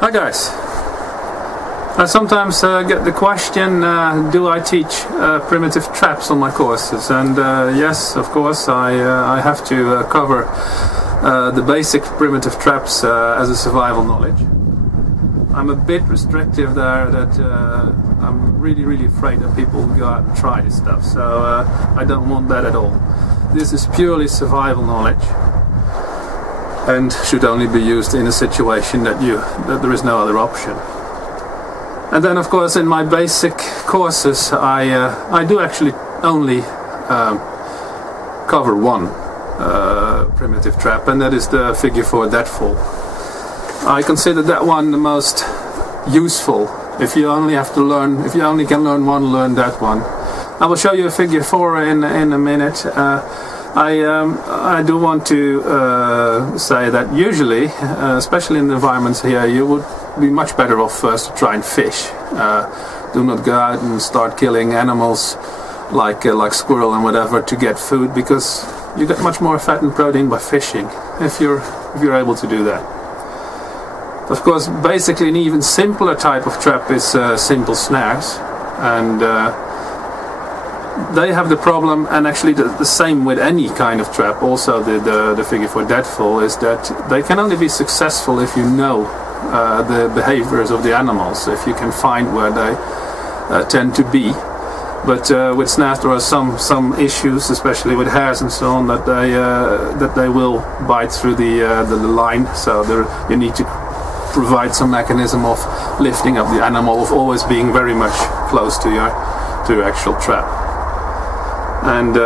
Hi guys. I sometimes get the question, do I teach primitive traps on my courses? And yes, of course, I have to cover the basic primitive traps as a survival knowledge. I'm a bit restrictive there, that I'm really afraid that people will go out and try this stuff, so I don't want that at all. This is purely survival knowledge and should only be used in a situation that there is no other option. And then, of course, in my basic courses, I do actually only cover one primitive trap, and that is the figure 4 deadfall. I consider that one the most useful. If you only can learn one, learn that one. I will show you a figure 4 in a minute. I do want to say that usually, especially in the environments here, you would be much better off first to try and fish. Do not go out and start killing animals like squirrel and whatever to get food, because you get much more fat and protein by fishing if you're able to do that. Of course, basically an even simpler type of trap is simple snares, and they have the problem, and actually the same with any kind of trap, also the figure 4 deadfall, is that they can only be successful if you know the behaviors of the animals, if you can find where they tend to be. But with snares there are some issues, especially with hares and so on, that they will bite through the line, so you need to provide some mechanism of lifting up the animal, of always being very much close to your actual trap. And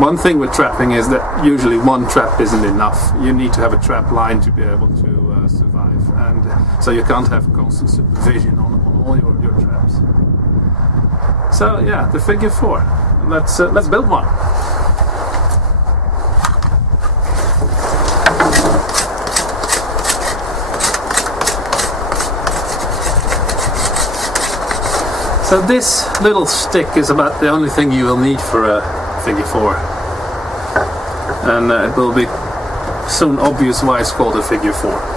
one thing with trapping is that usually one trap isn't enough. You need to have a trap line to be able to survive, and so you can't have constant supervision on all your traps. So yeah, the figure 4. Let's build one. So this little stick is about the only thing you will need for a figure 4, and it will be soon obvious why it's called a figure 4.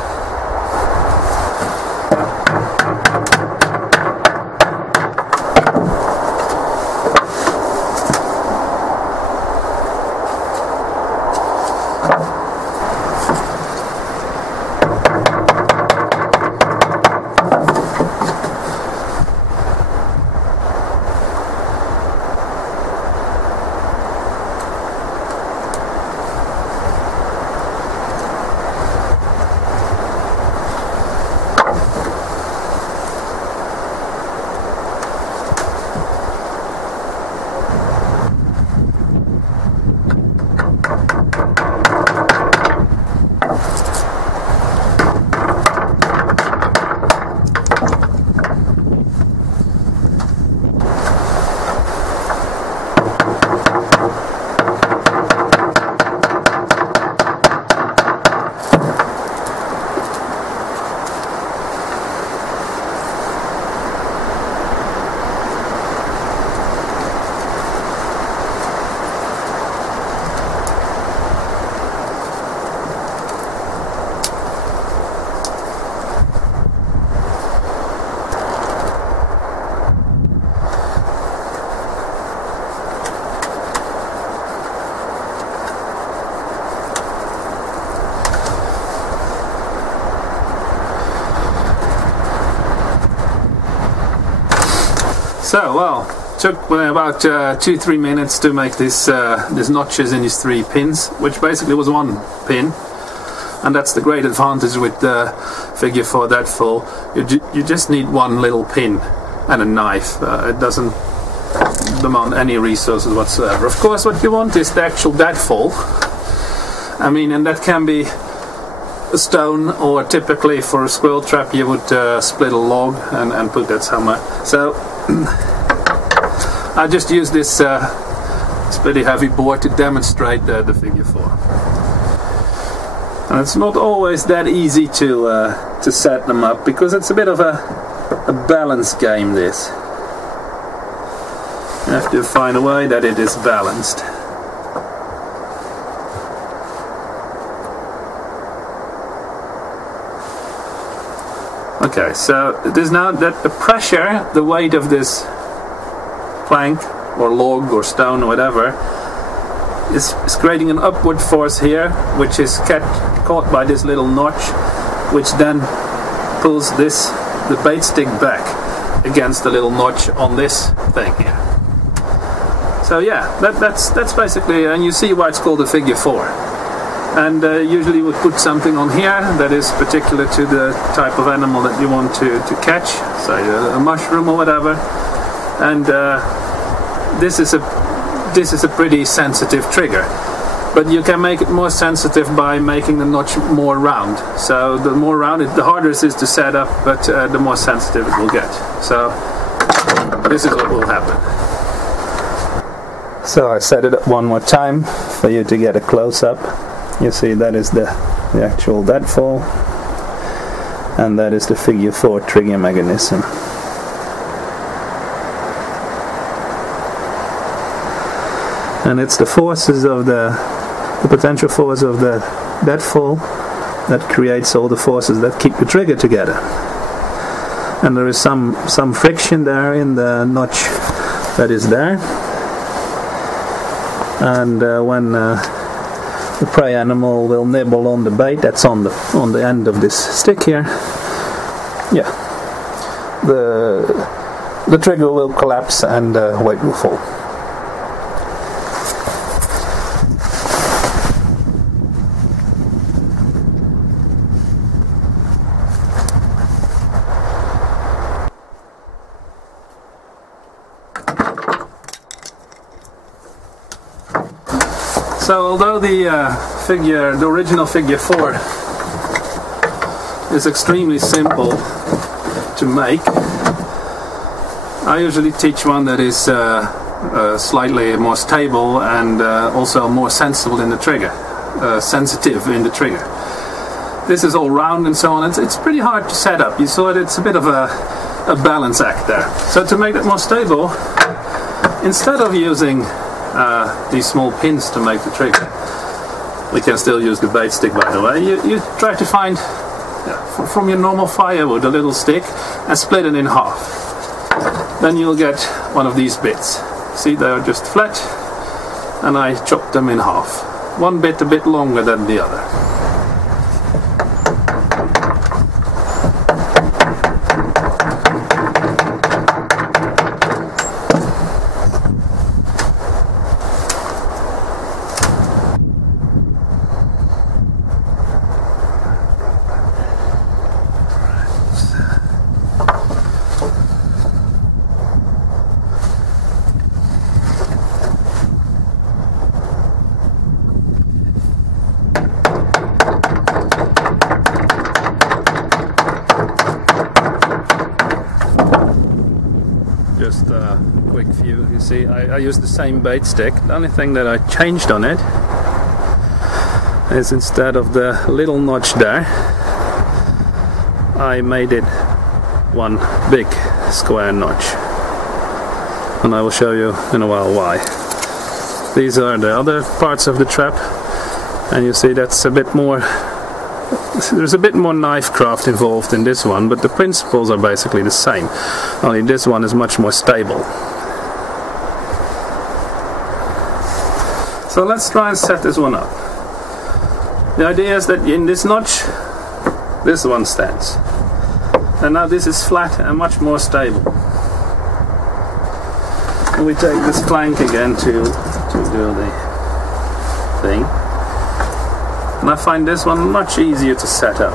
So, well, took about 2-3 minutes to make these notches in these 3 pins, which basically was one pin. And that's the great advantage with the figure 4 deadfall. You just need one little pin and a knife. It doesn't demand any resources whatsoever. Of course, what you want is the actual deadfall. I mean, and that can be a stone, or typically for a squirrel trap you would split a log and put that somewhere. So I just use this pretty heavy board to demonstrate the figure 4. And it's not always that easy to set them up, because it's a bit of a balance game, this. You have to find a way that it is balanced. Okay, so it is now that the pressure, the weight of this plank or log or stone or whatever is creating an upward force here, which is caught by this little notch, which then pulls the bait stick back against the little notch on this thing here. So yeah, that's basically, and you see why it's called a figure 4. And usually we put something on here that is particular to the type of animal that you want to catch, say a mushroom or whatever. And this is a pretty sensitive trigger, but you can make it more sensitive by making the notch more round. So the more rounded, the harder it is to set up, but the more sensitive it will get. So this is what will happen. So I set it up one more time for you to get a close-up. You see that is the actual deadfall, and that is the figure 4 trigger mechanism. And it's the forces of the potential force of the deadfall that creates all the forces that keep the trigger together. And there is some friction there in the notch that is there. And when the prey animal will nibble on the bait that's on the end of this stick here, yeah, the trigger will collapse and weight will fall. So although the original figure 4 is extremely simple to make, I usually teach one that is slightly more stable and also more sensible in the trigger, sensitive in the trigger. This is all round and so on. It's pretty hard to set up. You saw it. It's a bit of a balance act there. So to make it more stable, instead of using these small pins to make the trigger, we can still use the bait stick, by the way. You try to find from your normal firewood a little stick and split it in half. Then you'll get one of these bits. See, they are just flat, and I chopped them in half. One bit a bit longer than the other. Just a quick view. You see, I used the same bait stick. The only thing that I changed on it is, instead of the little notch there, I made it one big square notch, and I will show you in a while why. These are the other parts of the trap, and you see that's a bit more, there's a bit more knife craft involved in this one, but the principles are basically the same, only this one is much more stable. So let's try and set this one up. The idea is that in this notch, this one stands, and now this is flat and much more stable. And we take this plank again to do the thing. And I find this one much easier to set up.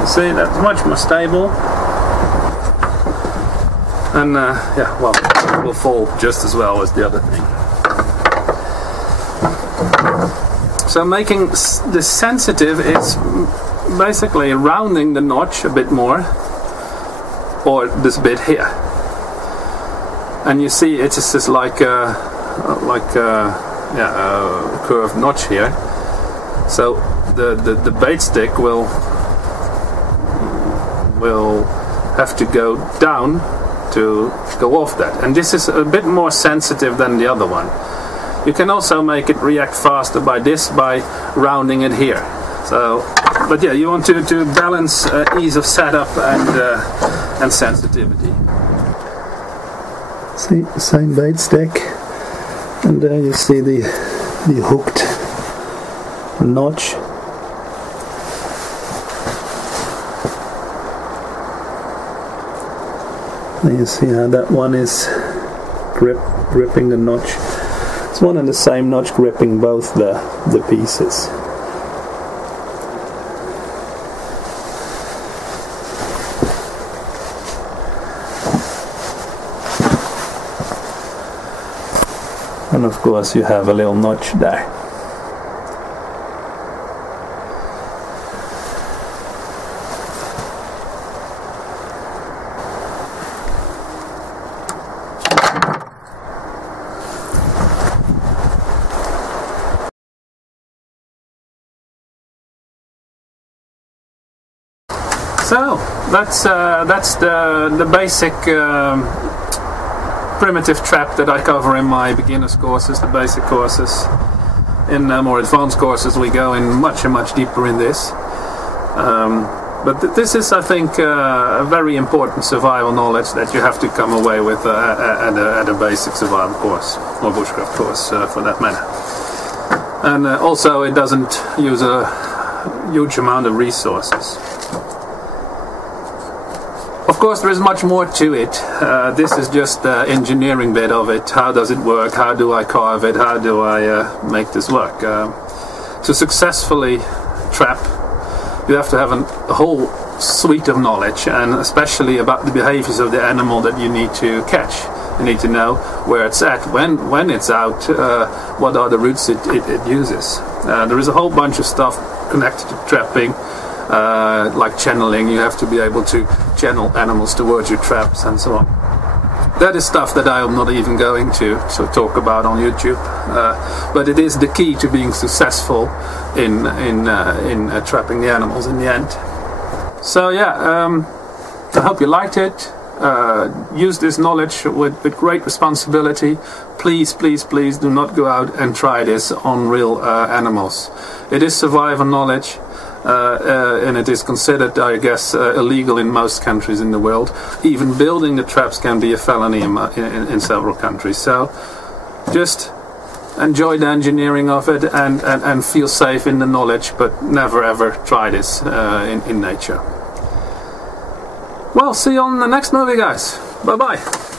You see, that's much more stable. And yeah, well, it will fall just as well as the other thing. So making this sensitive is basically rounding the notch a bit more, or this bit here, and you see it's just like a curved notch here. So the bait stick will have to go down to go off that, and this is a bit more sensitive than the other one. You can also make it react faster by rounding it here. So, but yeah, you want to balance ease of setup and sensitivity. See, same bait stick, and there you see the hooked notch. There you see how that one is gripping the notch. It's one and the same notch gripping both the pieces. And of course you have a little notch there. So that's the basic primitive trap that I cover in my beginners courses, the basic courses. In more advanced courses we go in much deeper in this. But this is, I think, a very important survival knowledge that you have to come away with at a basic survival course, or bushcraft course for that matter. And also it doesn't use a huge amount of resources. Of course, there is much more to it. This is just the engineering bit of it. How does it work? How do I carve it? How do I make this work? To successfully trap, you have to have a whole suite of knowledge, and especially about the behaviors of the animal that you need to catch. You need to know where it's at, when it's out, what are the routes it uses. There is a whole bunch of stuff connected to trapping. Like channeling, you have to be able to channel animals towards your traps and so on. That is stuff that I am not even going to talk about on YouTube, but it is the key to being successful in trapping the animals in the end. So yeah, I hope you liked it. Use this knowledge with great responsibility. Please, please, please do not go out and try this on real animals. It is survival knowledge. And it is considered, I guess, illegal in most countries in the world. Even building the traps can be a felony in several countries. So just enjoy the engineering of it and feel safe in the knowledge, but never ever try this in nature. Well, see you on the next movie, guys. Bye bye.